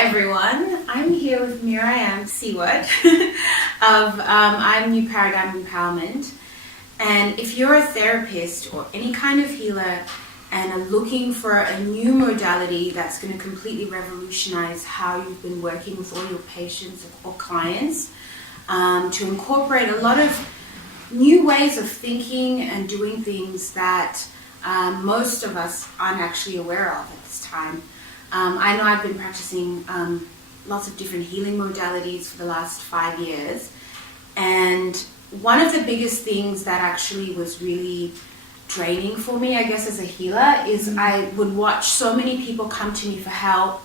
everyone. I'm here with Miriam Seward of I'm New Paradigm Empowerment. And if you're a therapist or any kind of healer and are looking for a new modality that's going to completely revolutionize how you've been working with all your patients or clients, to incorporate a lot of new ways of thinking and doing things that most of us aren't actually aware of at this time. I know I've been practicing lots of different healing modalities for the last 5 years, and one of the biggest things that actually was really draining for me, I guess, as a healer is I would watch so many people come to me for help,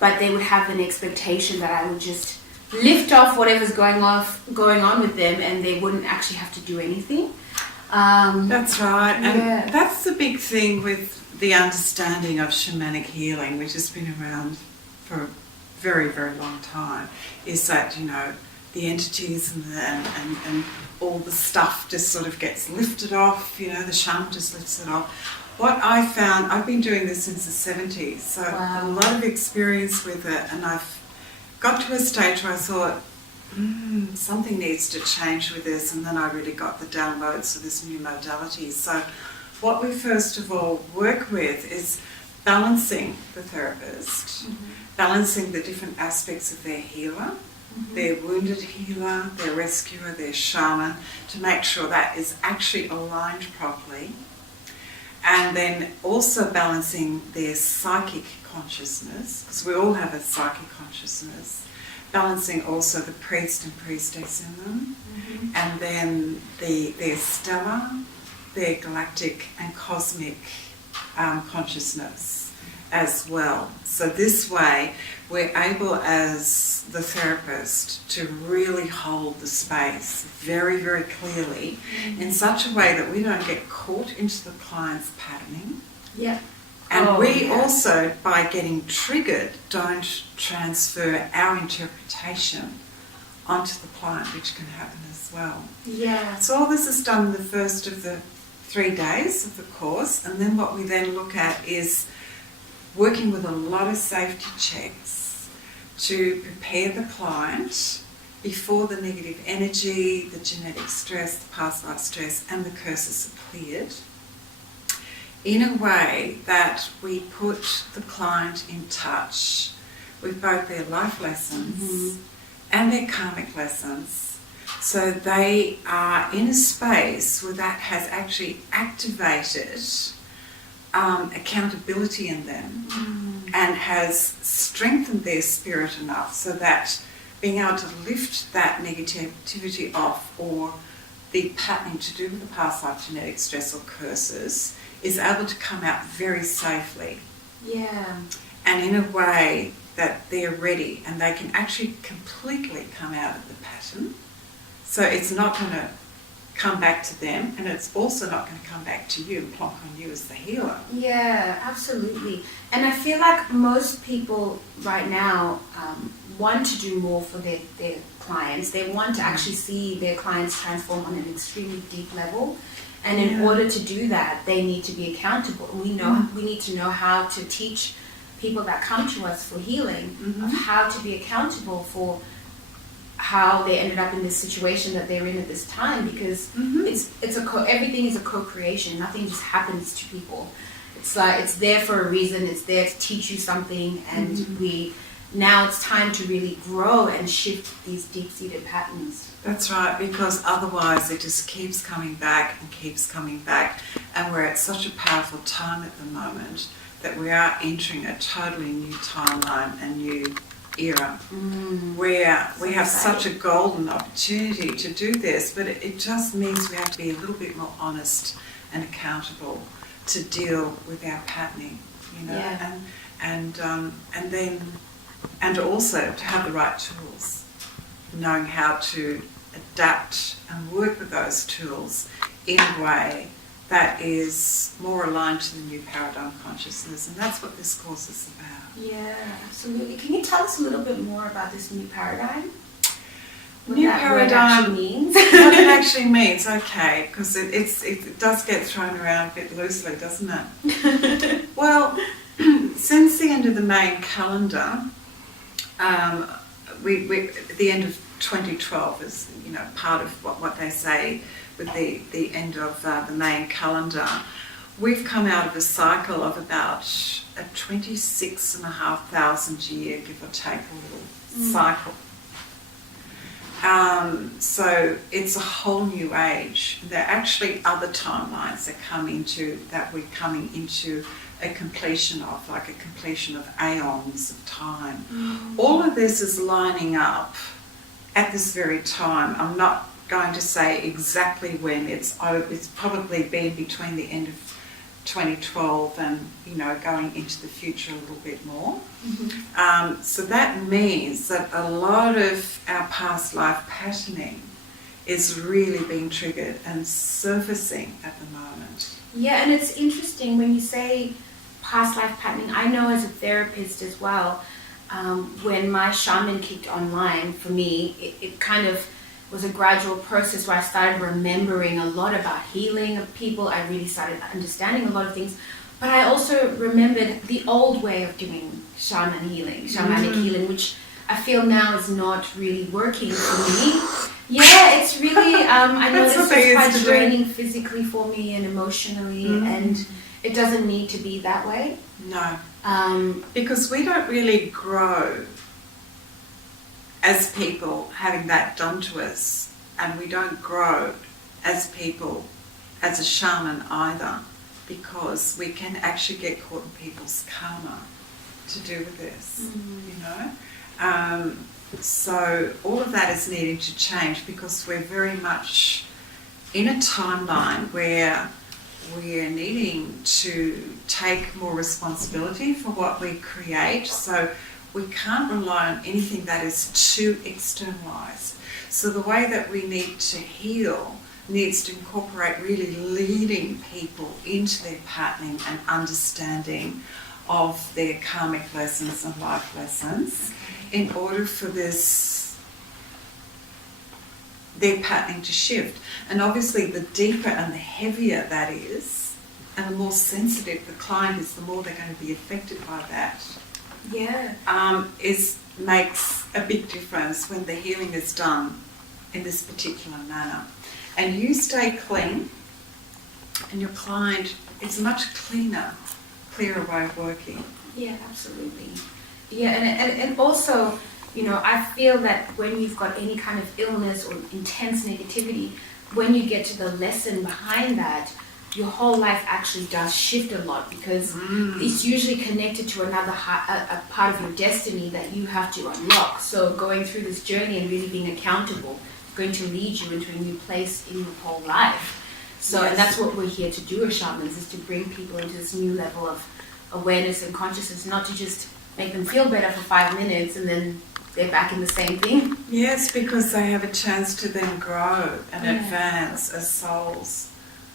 but they would have an expectation that I would just lift off whatever's going on with them, and they wouldn't actually have to do anything. That's right, and that's the big thing with the understanding of shamanic healing, which has been around for a very, very long time, is that, you know, the entities and all the stuff just sort of gets lifted off, you know, the shaman just lifts it off. What I found, I've been doing this since the 70s, so a lot of experience with it, and I've got to a stage where I thought, something needs to change with this, and then I really got the downloads of this new modality. So what we first of all work with is balancing the therapist, balancing the different aspects of their healer, their wounded healer, their rescuer, their shaman, to make sure that is actually aligned properly. And then also balancing their psychic consciousness, because we all have a psychic consciousness, balancing also the priest and priestess in them, and then their stellar, their galactic and cosmic consciousness as well. So this way we're able as the therapist to really hold the space very, very clearly in such a way that we don't get caught into the client's patterning. And we also, by getting triggered, don't transfer our interpretation onto the client, which can happen as well. So all this is done in the first of the 3 days of the course, and then what we then look at is working with a lot of safety checks to prepare the client before the negative energy, the genetic stress, the past life stress, and the curses are cleared, in a way that we put the client in touch with both their life lessons and their karmic lessons, so they are in a space where that has actually activated accountability in them and has strengthened their spirit enough so that being able to lift that negativity off, or the patterning to do with the past life genetic stress or curses, is able to come out very safely. And in a way that they're ready and they can actually completely come out of the pattern. So it's not going to come back to them, and it's also not going to come back to you and plonk on you as the healer. Absolutely. And I feel like most people right now want to do more for their clients. They want to actually see their clients transform on an extremely deep level. And in order to do that, they need to be accountable. We need to know how to teach people that come to us for healing of how to be accountable for how they ended up in this situation that they're in at this time, because everything is a co-creation. Nothing just happens to people. It's like it's there for a reason. It's there to teach you something, and now it's time to really grow and shift these deep-seated patterns. That's right, because otherwise it just keeps coming back and keeps coming back, and we're at such a powerful time at the moment that we are entering a totally new timeline, a new era, where we have such a golden opportunity to do this, but it just means we have to be a little bit more honest and accountable to deal with our patterning, you know, and also to have the right tools, knowing how to adapt and work with those tools in a way that is more aligned to the new paradigm consciousness, and that's what this course is about. Absolutely. Can you tell us a little bit more about this new paradigm? New paradigm means? What it actually means, okay, because it does get thrown around a bit loosely, doesn't it? Well, since the end of the main calendar, we at the end of 2012 is, part of what they say with the end of the main calendar. We've come out of a cycle of about a 26,500 year, give or take, a little cycle. So it's a whole new age. There are actually other timelines that we're coming into a completion of, like a completion of aeons of time. All of this is lining up at this very time. I'm not going to say exactly when. It's probably been between the end of 2012 and going into the future a little bit more. So that means that a lot of our past life patterning is really being triggered and surfacing at the moment. Yeah, and it's interesting when you say past life patterning. I know as a therapist as well, when my shaman kicked online for me, it kind of was a gradual process where I started remembering a lot about healing of people. I really started understanding a lot of things. But I also remembered the old way of doing shamanic healing, which I feel now is not really working for me. Yeah, it's really, I know this is quite draining physically for me and emotionally, and it doesn't need to be that way. No, because we don't really grow as people having that done to us, and we don't grow as people, as a shaman either, because we can actually get caught in people's karma to do with this, So all of that is needing to change, because we're very much in a timeline where we're needing to take more responsibility for what we create. So we can't rely on anything that is too externalized. So the way that we need to heal needs to incorporate really leading people into their patterning and understanding of their karmic lessons and life lessons in order for their patterning to shift. And obviously the deeper and the heavier that is, and the more sensitive the client is, the more they're going to be affected by that. Yeah. Makes a big difference when the healing is done in this particular manner. And you stay clean, and your client is a much clearer way of working. Yeah, absolutely. Yeah, and also, I feel that when you've got any kind of illness or intense negativity, when you get to the lesson behind that, your whole life actually does shift a lot, because it's usually connected to another a part of your destiny that you have to unlock. So going through this journey and really being accountable is going to lead you into a new place in your whole life. So, And that's what we're here to do as shamans, is to bring people into this new level of awareness and consciousness, not to just make them feel better for 5 minutes and then they're back in the same thing. Yes, because they have a chance to then grow and advance as souls.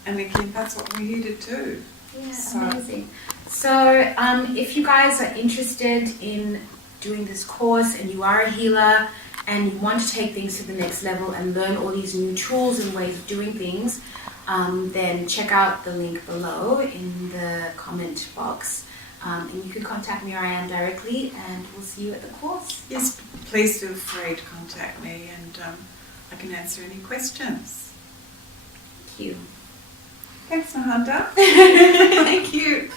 And again, that's what we're here to do. Yeah, amazing. So if you guys are interested in doing this course and you are a healer and you want to take things to the next level and learn all these new tools and ways of doing things, then check out the link below in the comment box. And you can contact Miriam directly, and we'll see you at the course. Yes, please feel free to contact me, and I can answer any questions. Thank you. Thanks, Mahanda. Thank you.